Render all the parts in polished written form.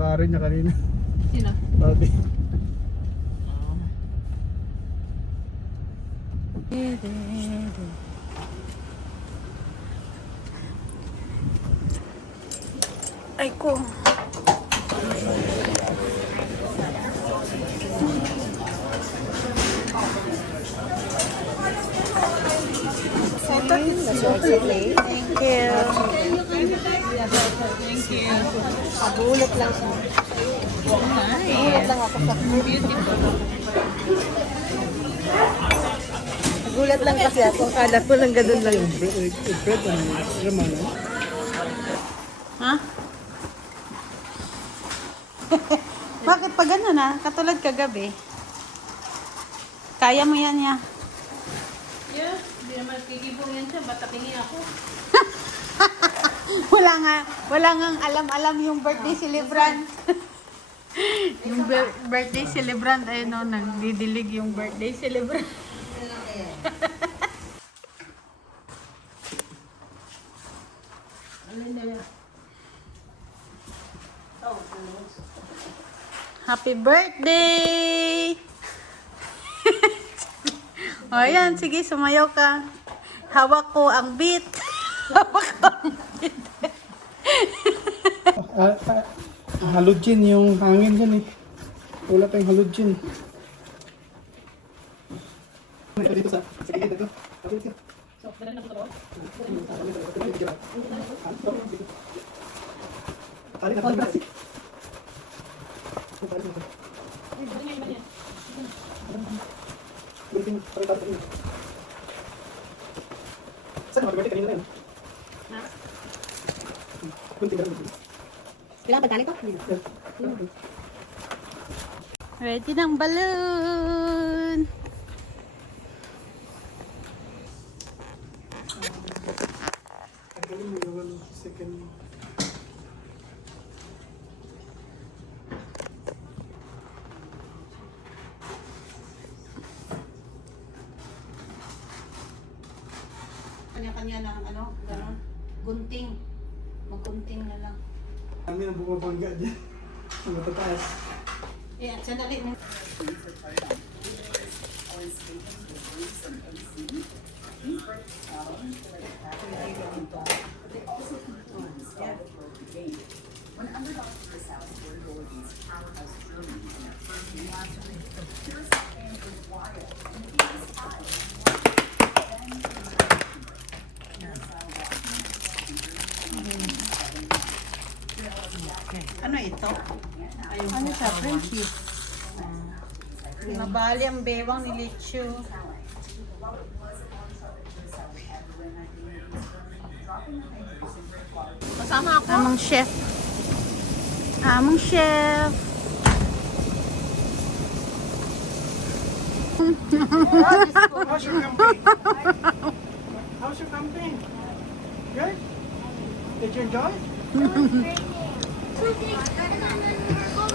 car niya kanina. Sino? Dati. Ay ko. Thank you. Thank you. Pagulot lang siya. Pagulot lang ako sa Nagulat lang kasi ako. Akala ko lang ganun lang. Bread ano? Raman. Ha? Bakit pa ganun ah? Katulad kagabi. Kaya mo yan ya. Yeah, hindi naman kikibong yan siya. Bata pingi ako. Wala nga alam-alam yung birthday celebrant. Yung birthday celebrant ay no, nagdidilig yung birthday celebrant. Happy birthday! O yan, sige, sumayaw ka. Hawak ko ang beat. Hawak ko ang beat. Halogen yung hangin dyan eh. Wala tayong halogen. Dito sa gilid ito. Kailangan pagkalit ko? Ready ng balloon! Kanya-kanya ng ano, gano'n, gunting. Maggunting na lang. Kami ang bumabangga dyan. Ang matataas. Yeah, sandali. Ano ito? Ano siya? Friendship. Mabali ang bewang ni Lechu. Kasama ako. Among chef. Among chef. How's your camping? How's your camping? Good? Did you enjoy?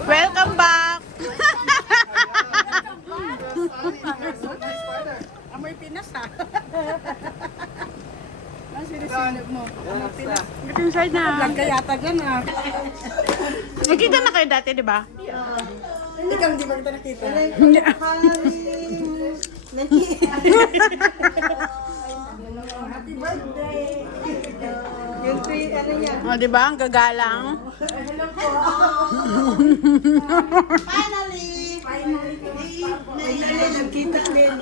Welcome back. Amoy Pinas ha. Ang sinisinag mo. Amoy Pinas. Ito yung side na. Vlog ka yata dyan ha. Nakita na kayo dati, di ba? Ikaw hindi ba kita nakita? Hindi. Happy birthday! Yung tree, ano niya? O, di ba? Ang gagalang. Hello po. Finally! Nagkita din.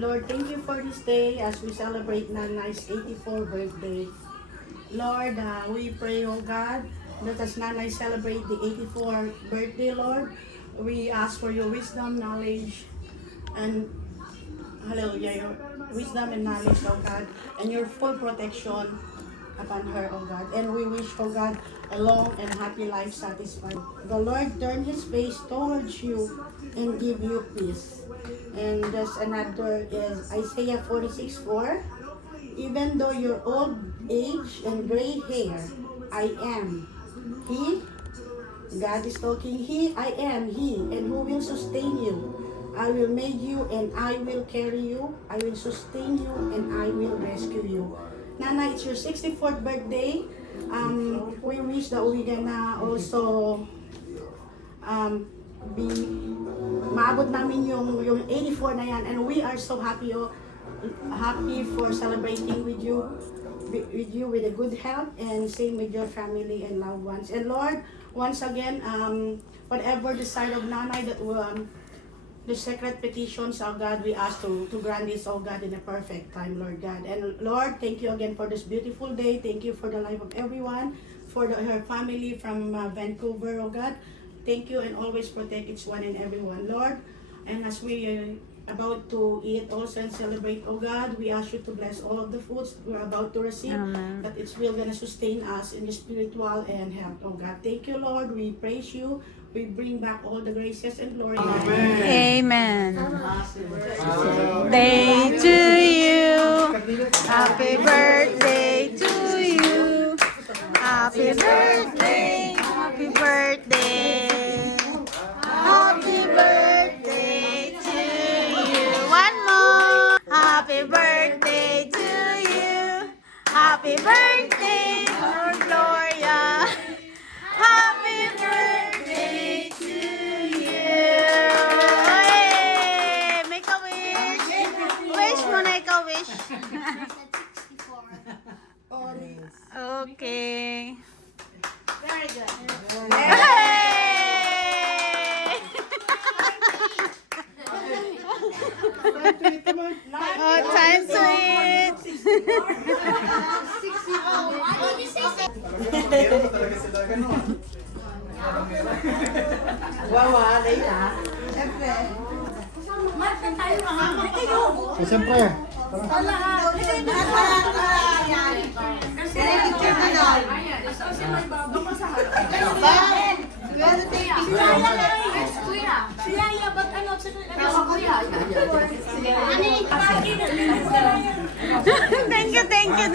Lord, thank you for this day as we celebrate Nanay's 84th birthday. Lord, we pray, oh God, that as Nanay celebrate the 84th birthday, Lord, we ask for your wisdom, knowledge, and hallelujah, your wisdom and knowledge, oh God, and your full protection upon her, oh God. And we wish, oh God, a long and happy life satisfied. The Lord turn His face towards you and give you peace. And there's another is Isaiah 46:4. Even though you're old age and gray hair, I am He. God is talking, I am He, and who will sustain you. I will make you and I will carry you. I will sustain you and I will rescue you. Nana, it's your 64th birthday. We wish that we gonna also be maabot namin yung 84 na yan, and we are so happy happy for celebrating with you with a good health, and same with your family and loved ones. And Lord, once again, whatever the side of Nanay that the secret petitions, oh God, we ask to grant this, oh God, in a perfect time, Lord God. And Lord, thank you again for this beautiful day. Thank you for the life of everyone, for her family from Vancouver, oh God. Thank you, and always protect each one and everyone, Lord. And as we about to eat also and celebrate, oh God, we ask you to bless all of the foods we're about to receive, that it's will gonna sustain us in the spiritual and health, oh God. Thank you, Lord. We praise you. We bring back all the graces and glory. Amen. Day to you. Happy birthday to you. Happy birthday. Happy birthday. Happy birthday to you. One more. Happy birthday to you. Happy birthday, Lord Gloria. Happy birthday to you. Hey, make a wish. Wish muna ikaw, wish. Okay. Very good. Hey! Oh, time to eat. Siyempre. Thank you, thank you.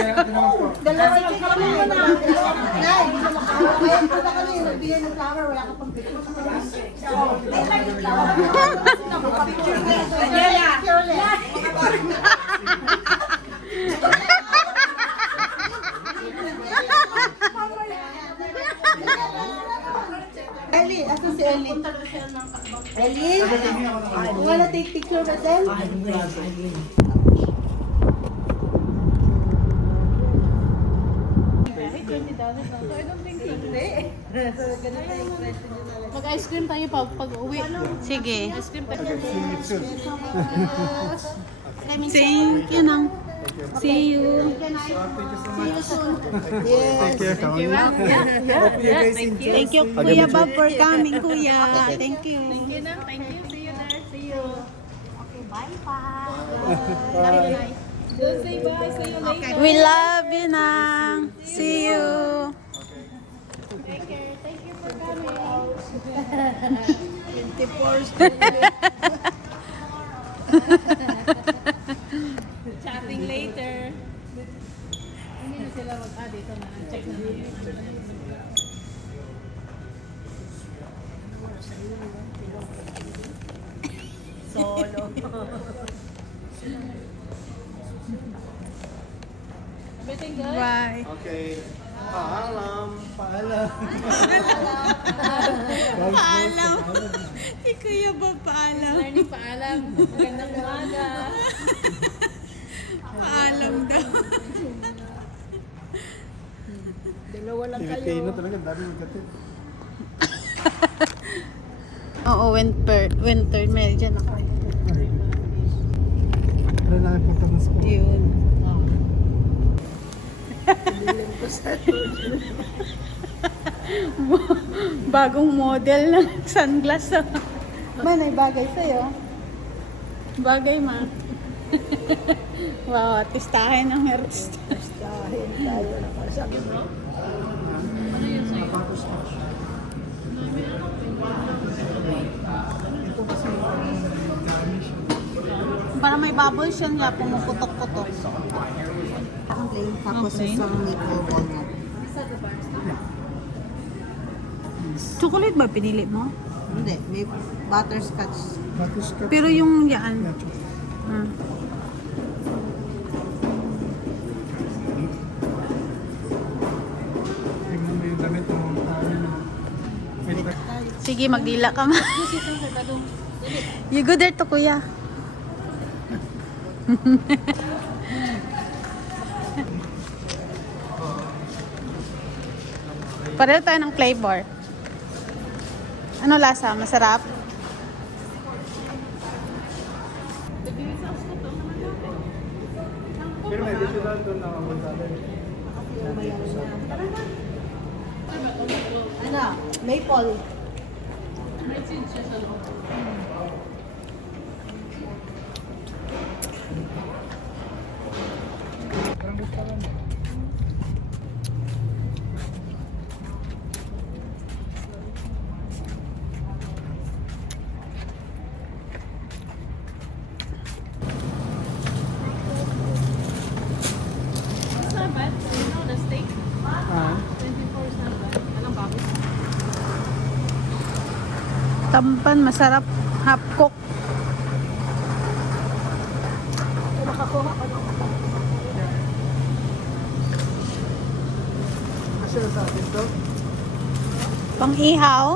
Ellie, ato si Ellie. Ellie, you wanna take picture with them? Mag-ice cream tayo pag-uwi. Sige. Ice cream tayo. Thank you nang. See you. Take care. Thank you. Thank you. Thank you, Kuya Bob, for coming, Kuya. Thank you. Thank you, Nang. Thank you. See you there. See you. Bye. Don't say bye. See you later. We love you, Nang. See you. Take care. Thank you for coming. Chatting later. Hindi na sila dito na. Check na nila. Everything good? Bye. Okay. Paalam. Paalam. Paalam. Si Kuya Bob, paalam. Learning paalam. Magandang umaga. Paalam daw. Pilipino talaga. Dami magkatid. Oo, winter. Medyo na. Wala na punta ng school. Yun. Bagong model ng sunglass. Man, ay bagay sa'yo. Bagay, ma. Wow, tistahin ng hairstyle. Tistahin tayo na sabi mo. Para may bubbles yan nga, pumuputok-putok. Ang plain, tapos Okay. isang maple walnut. Chocolate ba pinili mo? Hindi, may butterscotch. Butterscotch. Pero yung yan. Ah. Tingnan mo yung damit mo. Wait, Sige, magdila ka ma. You go there to kuya. Pareho tayo ng flavor. Ano lasa? Masarap? pero may additional doon na kamuntada. Ano? Maple. May seeds siya sa loob. Parang gusto lang. It's not bad. You know the steak? Ah. 24 is not bad. Anong bago? Tampan, masarap. Half cook. Kasi sa akin to. Pang-ihaw.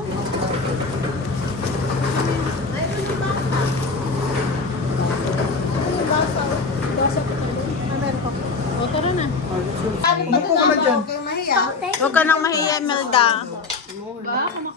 O, tara na. Umupo ka na dyan. Huwag kayong mahiya. Huwag ka nang mahiya, Melda. Ba? Kung